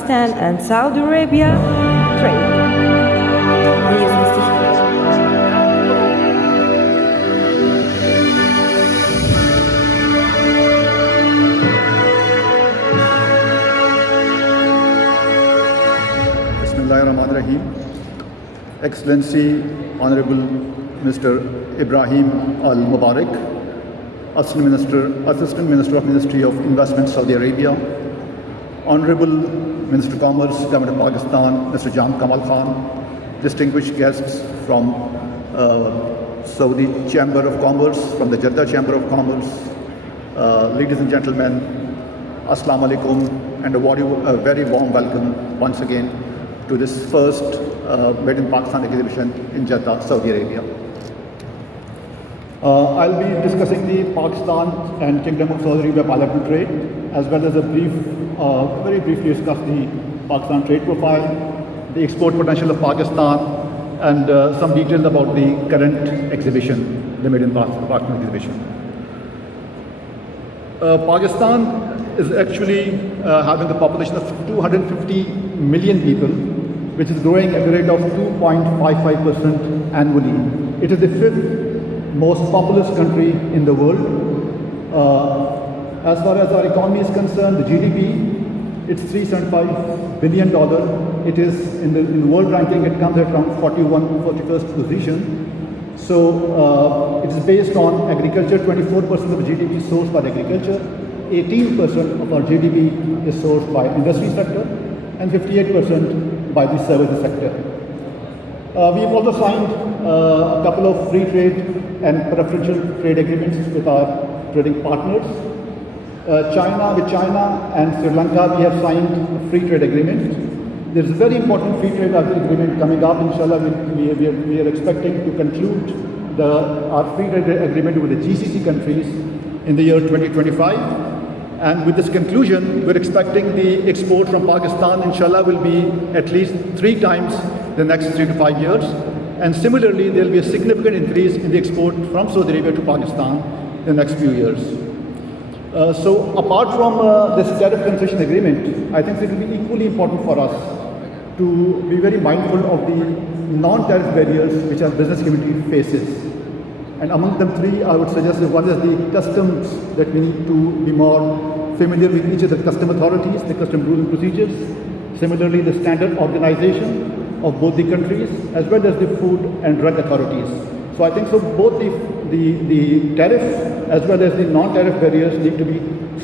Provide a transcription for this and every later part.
Pakistan and Saudi Arabia trade. Please, Mr. Sheryar. Bismillahirrahmanirrahim. Excellency, Honorable Mr. Ibrahim Al-Mubarak, Assistant Minister of Ministry of Investment, Saudi Arabia, Honorable Minister of Commerce, Government of Pakistan, Mr. Jan Kamal Khan, distinguished guests from Saudi Chamber of Commerce, from the Jeddah Chamber of Commerce, ladies and gentlemen, Assalamu alaikum, and a very warm welcome once again to this first Made in Pakistan exhibition in Jeddah, Saudi Arabia. I'll be discussing the Pakistan and Kingdom of Saudi Arabia bilateral trade, as well as very briefly discuss the Pakistan trade profile, the export potential of Pakistan, and some details about the current exhibition, the Made in Pakistan exhibition. Pakistan is actually having a population of 250 million people, which is growing at a rate of 2.55% annually. It is the fifth most populous country in the world. As far as our economy is concerned, the GDP, it's $375 billion. It is in the world ranking, it comes at around 41st position. So it is based on agriculture. 24% of the GDP is sourced by agriculture, 18% of our GDP is sourced by industry sector, and 58% by the services sector. We've also signed a couple of free trade and preferential trade agreements with our trading partners. With China and Sri Lanka, we have signed a free trade agreement. There's a very important free trade agreement coming up. Inshallah, we are expecting to conclude our free trade agreement with the GCC countries in the year 2025. And with this conclusion, we're expecting the export from Pakistan, inshallah, will be at least 3 times the next 3 to 5 years. And similarly, there will be a significant increase in the export from Saudi Arabia to Pakistan in the next few years. So apart from this tariff concession agreement, I think it will be equally important for us to be very mindful of the non-tariff barriers which our business community faces. And among them 3, I would suggest one is the customs, that we need to be more familiar with each of the custom authorities, the custom rules and procedures. Similarly, the standard organization of both the countries, as well as the food and drug authorities. So I think so both the tariff as well as the non-tariff barriers need to be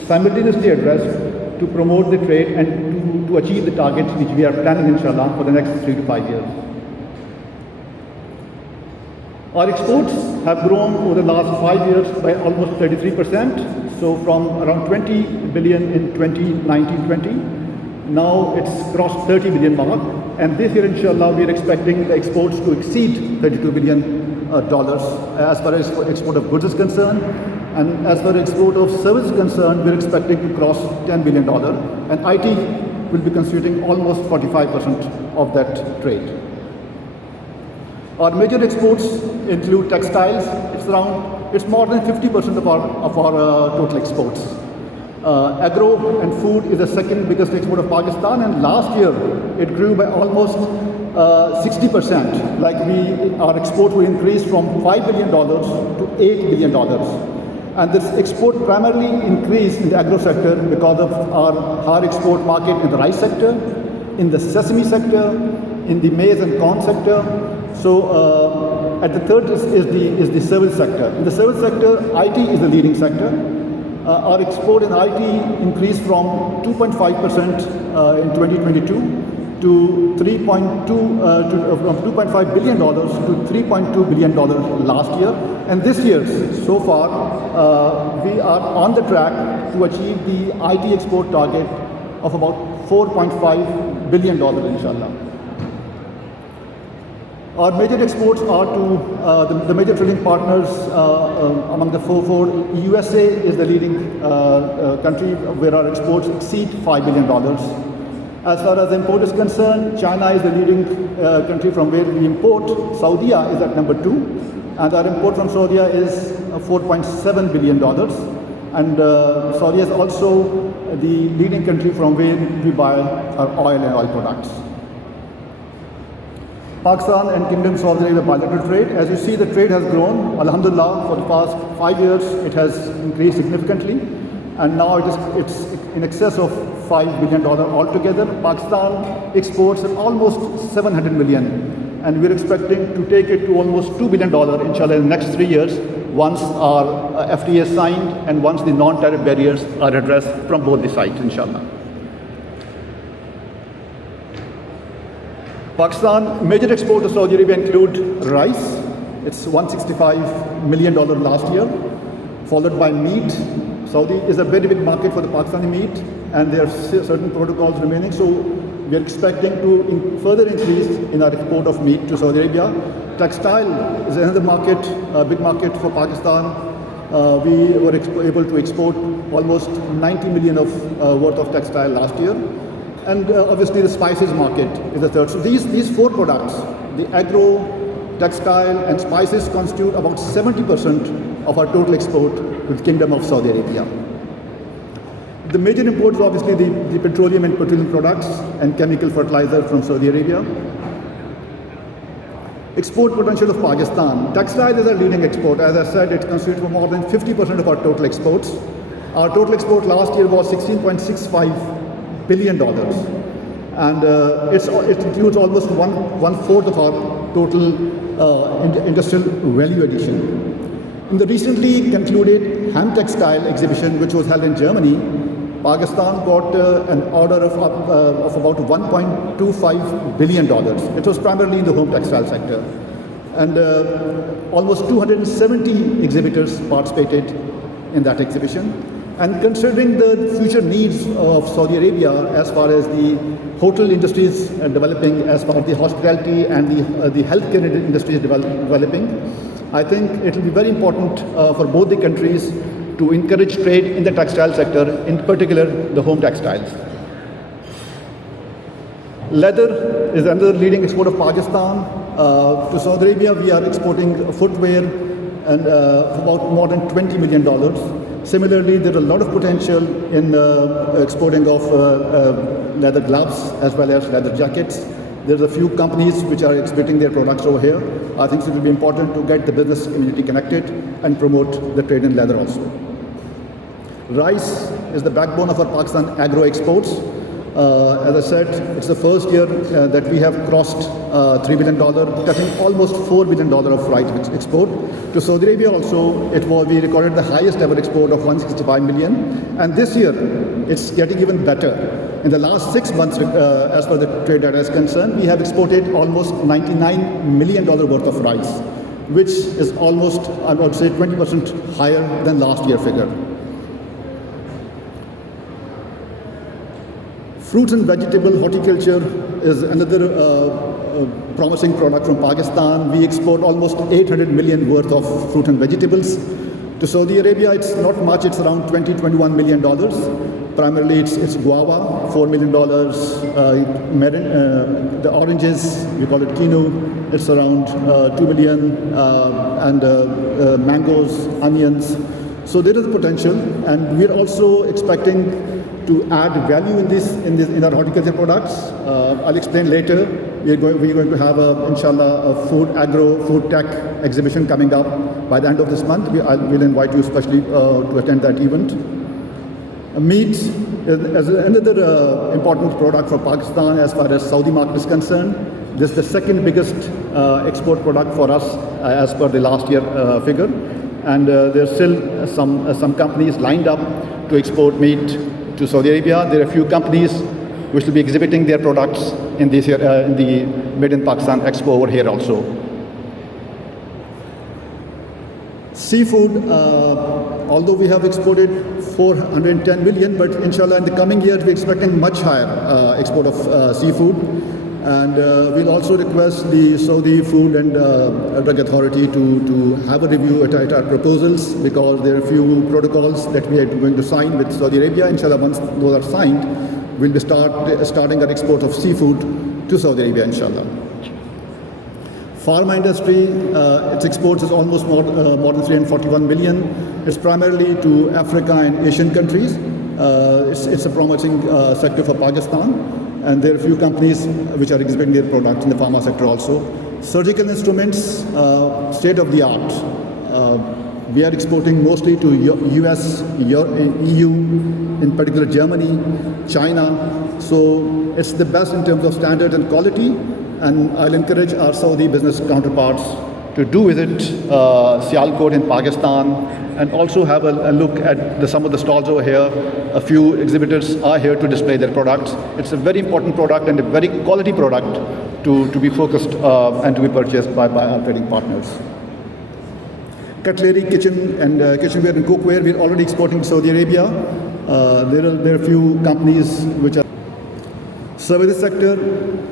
simultaneously addressed to promote the trade and to achieve the targets which we are planning, inshallah, for the next 3 to 5 years. Our exports have grown over the last 5 years by almost 33%. So from around 20 billion in 2019-20, now it's crossed 30 billion mark. And this year, inshallah, we are expecting the exports to exceed $32 billion as far as export of goods is concerned. And as far as export of services is concerned, we're expecting to cross $10 billion. And IT will be constituting almost 45% of that trade. Our major exports include textiles. It's more than 50% of our total exports. Agro and food is the second biggest export of Pakistan, and last year it grew by almost 60%. Like our export will increase from $5 billion to $8 billion. And this export primarily increased in the agro sector because of our higher export market in the rice sector, in the sesame sector, in the maize and corn sector. So at the third is the service sector. In the service sector, IT is the leading sector. Our export in IT increased from 2.5% in 2022 to from $2.5 billion to $3.2 billion last year. And this year, so far, we are on the track to achieve the IT export target of about $4.5 billion, inshallah. Our major exports are to the major trading partners among the four. USA is the leading country where our exports exceed $5 billion. As far as import is concerned, China is the leading country from where we import. Saudi is at number 2, and our import from Saudi is $4.7 billion. And Saudi is also the leading country from where we buy our oil and oil products. Pakistan and Kingdom of Saudi Arabia bilateral trade. As you see, the trade has grown. Alhamdulillah, for the past 5 years, it has increased significantly. And now it's in excess of $5 billion altogether. Pakistan exports at almost 700 million. And we're expecting to take it to almost $2 billion, inshallah, in the next 3 years, once our FTA is signed and once the non-tariff barriers are addressed from both the sides, inshallah. Pakistan major export to Saudi Arabia include rice. It's $165 million last year, followed by meat. Saudi is a very big market for the Pakistani meat, and there are certain protocols remaining. So we are expecting to further increase in our export of meat to Saudi Arabia. Textile is another market, a big market for Pakistan. We were able to export almost 90 million of worth of textile last year. And obviously the spices market is the third. So these four products, the agro, textile and spices, constitute about 70% of our total export to the Kingdom of Saudi Arabia. The major imports are obviously the petroleum and petroleum products and chemical fertilizer from Saudi Arabia. Export potential of Pakistan. Textile is our leading export. As I said, it constitutes for more than 50% of our total exports. Our total export last year was $16.65 billion, and it includes almost one-fourth of our total industrial value addition. In the recently concluded Ham Textile exhibition, which was held in Germany, Pakistan got an order of about $1.25 billion. It was primarily in the home textile sector, and almost 270 exhibitors participated in that exhibition. And considering the future needs of Saudi Arabia as far as the hotel industry is developing, as far as the hospitality and the healthcare industry is developing, I think it will be very important for both the countries to encourage trade in the textile sector, in particular the home textiles. Leather is another leading export of Pakistan. To Saudi Arabia, we are exporting footwear and about more than $20 million. Similarly, there is a lot of potential in exporting of leather gloves as well as leather jackets. There's a few companies which are exporting their products over here. I think it will be important to get the business community connected and promote the trade in leather also. Rice is the backbone of our Pakistan agro exports. As I said, it's the first year that we have crossed $3 billion, touching almost $4 billion of rice export. To Saudi Arabia also, we recorded the highest ever export of $165 million. And this year, it's getting even better. In the last 6 months, as far as the trade data is concerned, we have exported almost $99 million worth of rice, which is almost, I would say, 20% higher than last year figure. Fruits and vegetable horticulture is another promising product from Pakistan. We export almost 800 million worth of fruit and vegetables. To Saudi Arabia, it's not much, it's around $21 million. Primarily, it's guava, $4 million. The oranges, we call it quinoa, it's around 2 million. And mangoes, onions. So there is potential, and we're also expecting to add value in our horticulture products. I'll explain later. We're going to have inshallah a food tech exhibition coming up by the end of this month. We'll invite you especially to attend that event. Meat is another important product for Pakistan as far as Saudi market is concerned. This is the second biggest export product for us as per the last year figure. And there's still some companies lined up to export meat to Saudi Arabia. There are a few companies which will be exhibiting their products in this year, in the Made in Pakistan Expo over here also. Seafood, although we have exported 410 million, but inshallah in the coming years we're expecting much higher export of seafood. And we'll also request the Saudi Food and Drug Authority to have a review at our proposals, because there are a few protocols that we are going to sign with Saudi Arabia. Inshallah, once those are signed, we'll be starting our export of seafood to Saudi Arabia, inshallah. Pharma industry, its exports is almost more than 341 million. It's primarily to Africa and Asian countries. It's a promising sector for Pakistan, and there are a few companies which are exhibiting their products in the pharma sector also. Surgical instruments, state of the art. We are exporting mostly to US, EU, in particular Germany, China. So it's the best in terms of standard and quality, and I'll encourage our Saudi business counterparts to do visit Sialkot in Pakistan, and also have a look at some of the stalls over here. A few exhibitors are here to display their products. It's a very important product and a very quality product to be focused and to be purchased by our trading partners. Cutlery, kitchen and kitchenware and cookware, we're already exporting to Saudi Arabia. There are a few companies which are services sector.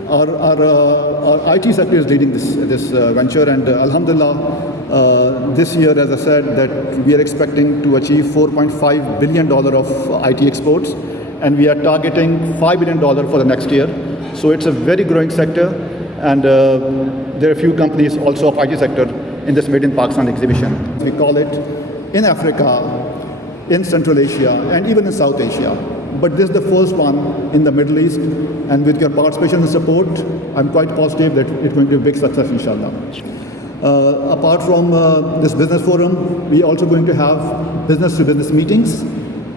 Our IT sector is leading this venture, and alhamdulillah, this year, as I said, that we are expecting to achieve $4.5 billion of IT exports, and we are targeting $5 billion for the next year. So it's a very growing sector, and there are a few companies also of IT sector in this Made in Pakistan exhibition. We call it in Africa, in Central Asia, and even in South Asia. But this is the first one in the Middle East, and with your participation and support, I'm quite positive that it's going to be a big success, inshallah. Apart from this business forum, we are also going to have business-to-business meetings,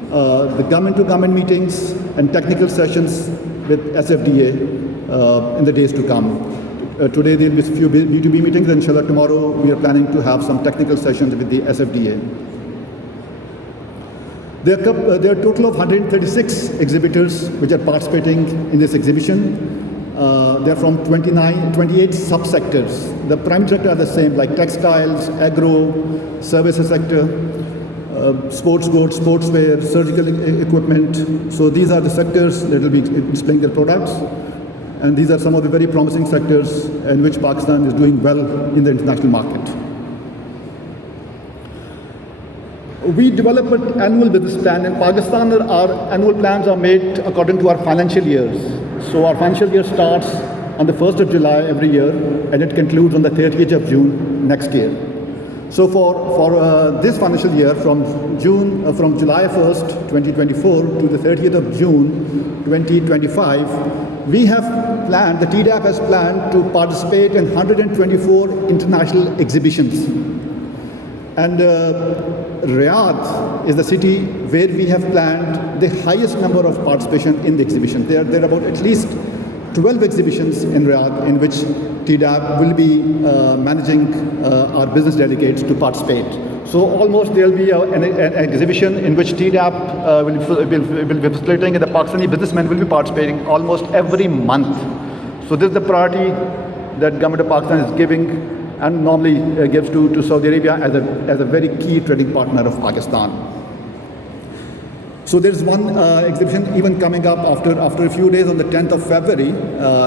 the government-to-government meetings, and technical sessions with SFDA in the days to come. Today there will be a few B2B meetings, and inshallah tomorrow we are planning to have some technical sessions with the SFDA. There are a total of 136 exhibitors which are participating in this exhibition. They're from 28 subsectors. The primary sector are the same, like textiles, agro, services sector, sports goods, sportswear, surgical equipment. So these are the sectors that will be displaying their products. And these are some of the very promising sectors in which Pakistan is doing well in the international market. We develop an annual business plan. In Pakistan, our annual plans are made according to our financial years. So our financial year starts on the 1st of July every year, and it concludes on the 30th of June next year. So for this financial year, from July 1st, 2024 to the 30th of June, 2025, we have planned, the TDAP has planned to participate in 124 international exhibitions. And Riyadh is the city where we have planned the highest number of participation in the exhibition. There are about at least 12 exhibitions in Riyadh in which TDAP will be managing our business delegates to participate. So almost there will be an exhibition in which TDAP will be facilitating, and the Pakistani businessmen will be participating almost every month. So this is the priority that government of Pakistan is giving, and normally gives to Saudi Arabia as a very key trading partner of Pakistan. So there's one exhibition even coming up after a few days on the 10th of February.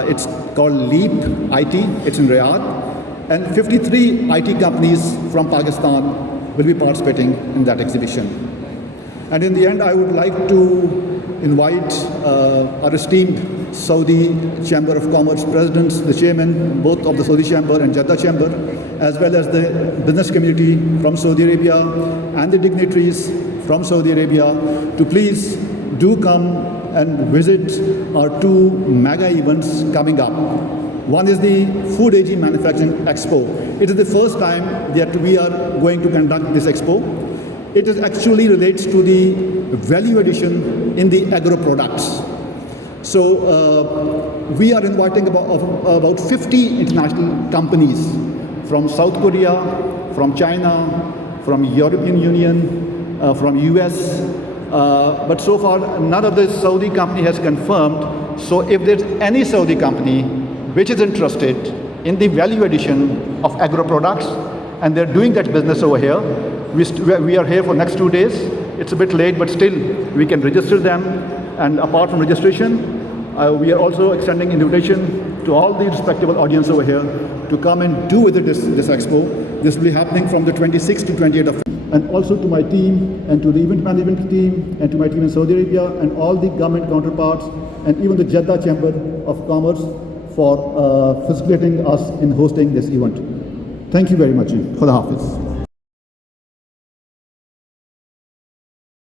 It's called LEAP IT. It's in Riyadh, and 53 IT companies from Pakistan will be participating in that exhibition. And in the end, I would like to invite our esteemed Saudi Chamber of Commerce presidents, the chairman, both of the Saudi Chamber and Jeddah Chamber, as well as the business community from Saudi Arabia and the dignitaries from Saudi Arabia, to please do come and visit our two mega events coming up. One is the Food AG Manufacturing Expo. It is the first time that we are going to conduct this expo. It is actually relates to the value addition in the agro products. So we are inviting about 50 international companies from South Korea, from China, from European Union, from US. But so far, none of the Saudi company has confirmed. So if there's any Saudi company which is interested in the value addition of agro products, and they're doing that business over here, we are here for next 2 days. It's a bit late, but still we can register them. And apart from registration, we are also extending invitation to all the respectable audience over here to come and do with this expo. This will be happening from the 26th to 28th of February. And also to my team and to the event management team and to my team in Saudi Arabia and all the government counterparts and even the Jeddah Chamber of Commerce for facilitating us in hosting this event. Thank you very much. Khuda Hafiz.